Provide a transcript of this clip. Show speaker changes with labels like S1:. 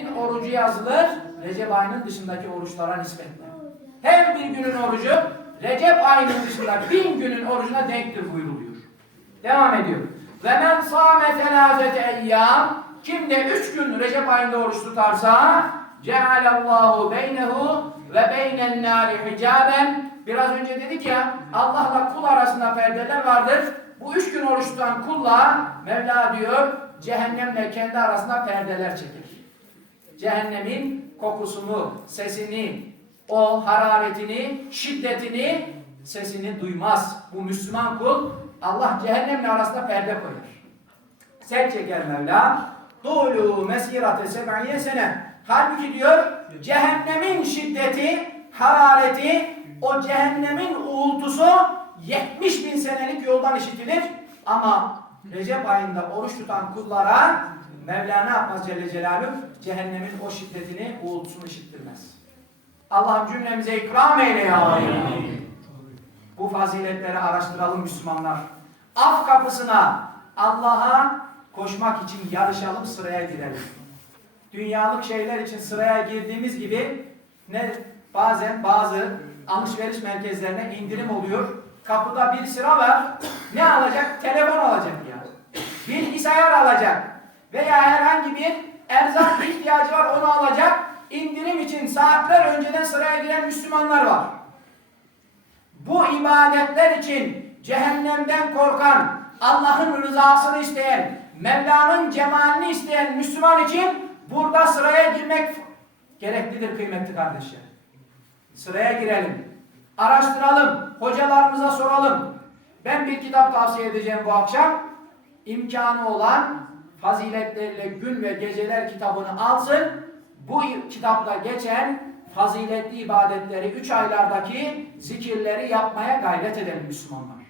S1: senenin orucu yazılır Recep ayının dışındaki oruçlara nispetle. Her bir günün orucu Recep ayının dışında bin günün orucuna denktir buyruluyor. Devam ediyor. Ve men sâme telâfete eyyâm kim de üç gün Recep ayında oruç tutarsa cealallahu beynehu ve beynen nâri hicaben Biraz önce dedik ya Allah'la kul arasında perdeler vardır. Bu üç gün oruç tutan kulla Mevla diyor cehennemle kendi arasında perdeler çekir. Cehennemin kokusunu, sesini, o hararetini, şiddetini, sesini duymaz. Bu Müslüman kul Allah cehennemle arasında perde koyar. Sen çeker Mevla. Dolu mesirate seb'iye sene. Halbuki diyor cehennemin şiddeti, harareti, o cehennemin uğultusu 70 bin senelik yoldan işitilir. Ama Recep ayında oruç tutan kullara Mevla ne yapmaz Celle Celaluhu? Cehennemin o şiddetini, uğultusunu işittirmez. Allah'ım cümlemize ikram eyle ya. Bu faziletleri araştıralım Müslümanlar. Af kapısına Allah'a koşmak için yarışalım, sıraya girelim. Dünyalık şeyler için sıraya girdiğimiz gibi ne bazen bazı alışveriş merkezlerine indirim oluyor. Kapıda bir sıra var. Ne alacak? Telefon alacak ya. Bilgisayar alacak. Veya herhangi bir erzak ihtiyacı var onu alacak. İndirim için saatler önceden sıraya giren Müslümanlar var. Bu ibadetler için cehennemden korkan, Allah'ın rızasını isteyen, Mevla'nın cemalini isteyen Müslüman için burada sıraya girmek gereklidir kıymetli kardeşler. Sıraya girelim. Araştıralım. Hocalarımıza soralım. Ben bir kitap tavsiye edeceğim bu akşam. İmkanı olan faziletleriyle gün ve geceler kitabını alsın. Bu kitapta geçen faziletli ibadetleri, üç aylardaki zikirleri yapmaya gayret edelim Müslümanlar.